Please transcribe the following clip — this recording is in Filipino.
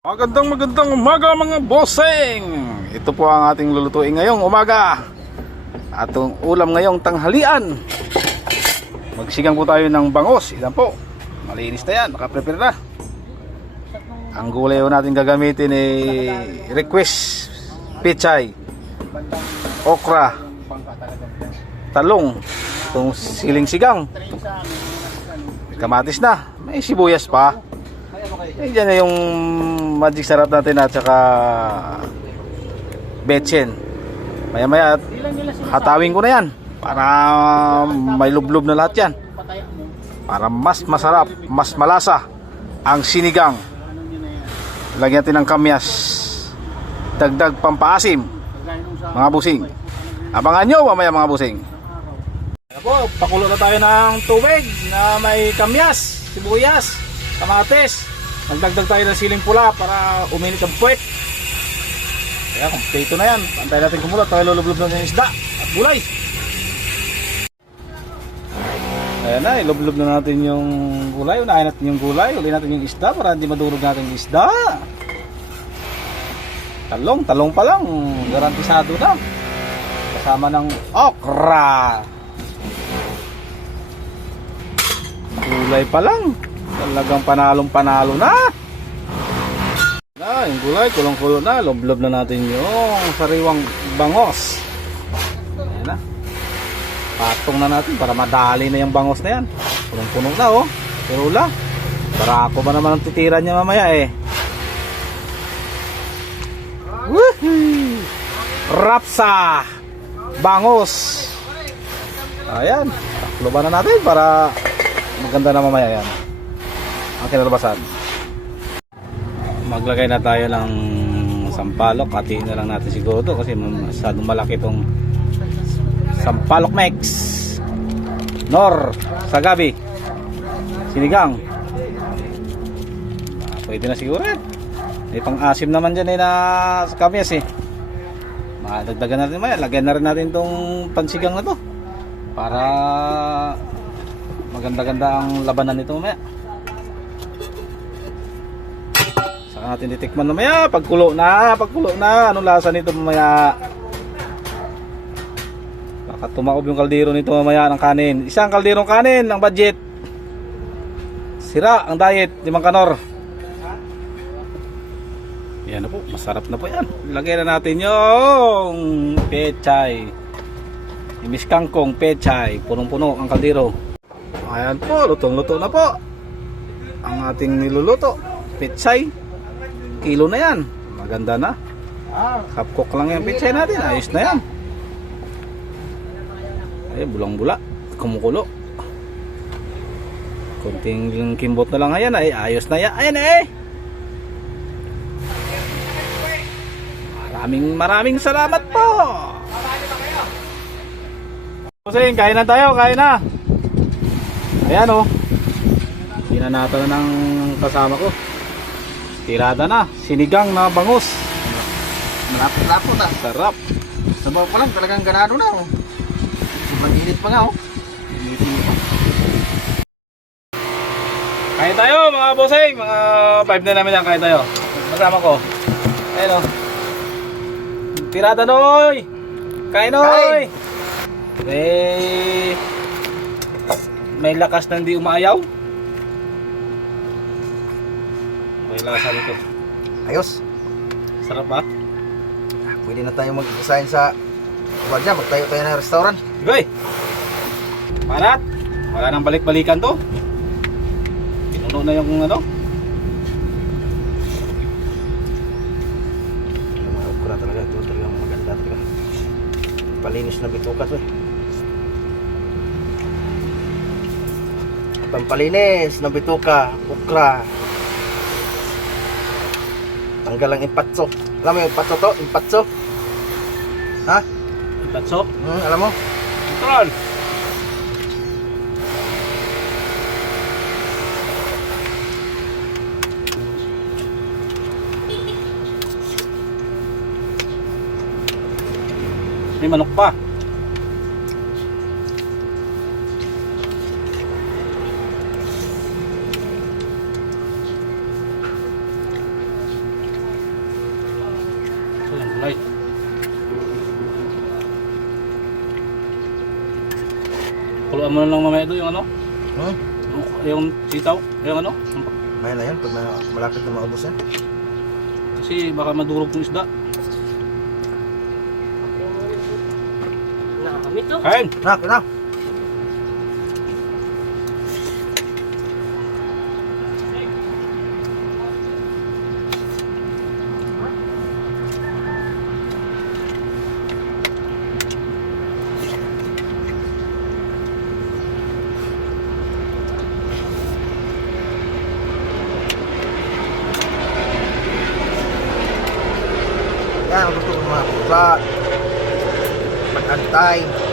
Magandang umaga mga bossing. Ito po ang ating lulutuin ngayong umaga. Atong ulam ngayong tanghalian. Magsigang po tayo ng bangos. Ilan po? Malinis na yan, nakaprepare na. Ang gulay natin gagamitin ay request pechay, okra, talong, itong siling sigang, kamatis na, may sibuyas pa. Diyan na yung magic sarap natin at saka betchen. Maya maya hatawin ko na yan para may lublob na lahat yan, para mas masarap, mas malasa ang sinigang. Lagyan natin ng kamyas, dagdag pampaasim mga busing. Abangan nyo mamaya mga busing. Pakulo na tayo ng tubig na may kamyas, sibuyas, kamatis. Nagdagdag tayo ng siling pula para uminit ang puwet. Kaya kompleto na yan. Antayin natin kumulo. Tayo lulublob na ng isda at gulay. Ayan na, ilublob na natin yung gulay. Unahin natin yung gulay. Uli natin yung isda para hindi madurog natin yung isda. Talong pa lang. Garantisado na. Kasama ng okra. Gulay pa lang. Talagang panalo na. Yung gulay, kulong-kulo na. Loblob na natin yung sariwang bangos. Ayan na. Patong na natin para madali na yung bangos na yan. Punong-punong na oh. Pero wala. Barako ba naman ang titira niya mamaya eh. Woohoo! Rapsa! Bangos! Ayan. Takloban na natin para maganda na mamaya yan ang kinalabasan. Maglagay na tayo ng sampalok. Hatiin na lang natin siguro to kasi masyadong malaki itong sampalok mix. Nor sa gabi sinigang. Pwede na siguro yan. May pang asim naman dyan na sa kamyas eh. Madagdagan natin maya. Lagyan na rin natin itong pansigang na to para maganda-ganda ang labanan nito mamaya. Saka natin titikman mamaya pagkulo na. Anong lasa nito mamaya? Baka tumaob yung kaldero nito mamaya ng kanin. Isang kalderong kanin ang budget. Sira ang diet, 5 kanor. Yan na po, masarap na po yan. Lagay na natin yung pechay. Imis kangkong pechay. Punong-puno ang kaldero. Ayan po, lutong-luto na po ang ating niluluto. Pechay, kilo na yan. Maganda na. Half-cook lang yung pechay natin. Ayos na yan. Ay, bulang-bula. Kumukulo. Kunting kimbot na lang. Ayan ay, ayos na yan. Ayan eh. Maraming salamat po. Kasi kain na tayo, kain na. Ayan o. Pinanata na ng kasama ko. Tirada na. Sinigang na bangus. Malapot na. Sarap. Sabaw pa lang talagang ganado na oh. Mag-init pa nga oh. Kain tayo mga bossing. Mga 5 na namin yan. Kain tayo. Kasama ko. Ayan o. Tirada noy. Kain noy. May lakas na hindi umaayaw. May lakas na dito. Ayos. Sarap ba? Pwede na tayo mag-design sa Guardia. Magtayo tayo ng restaurant. Goy! Panat! Wala nang balik-balikan to. Pinuno na yung ano. Ukra talaga. Ito talaga maganda talaga. Palinis na bitukas eh. Pampalinis ng bituka, ukra. Tanggal ang impatso. Alam mo yung impatso to? Impatso? Ha? Tatso. Alam mo? Control! May manok pa. Ito yung gulay. Kuluan mo na lang mamaya doon yung ano? Hmm? Yung sitaw? Yung ano? Maya na yan, pag malapit na maubos yan. Kasi baka madurog yung isda. Nakakamit to. Kain! Nak, nak! Yan, ang gusto ko mga pusat. Pag-antay.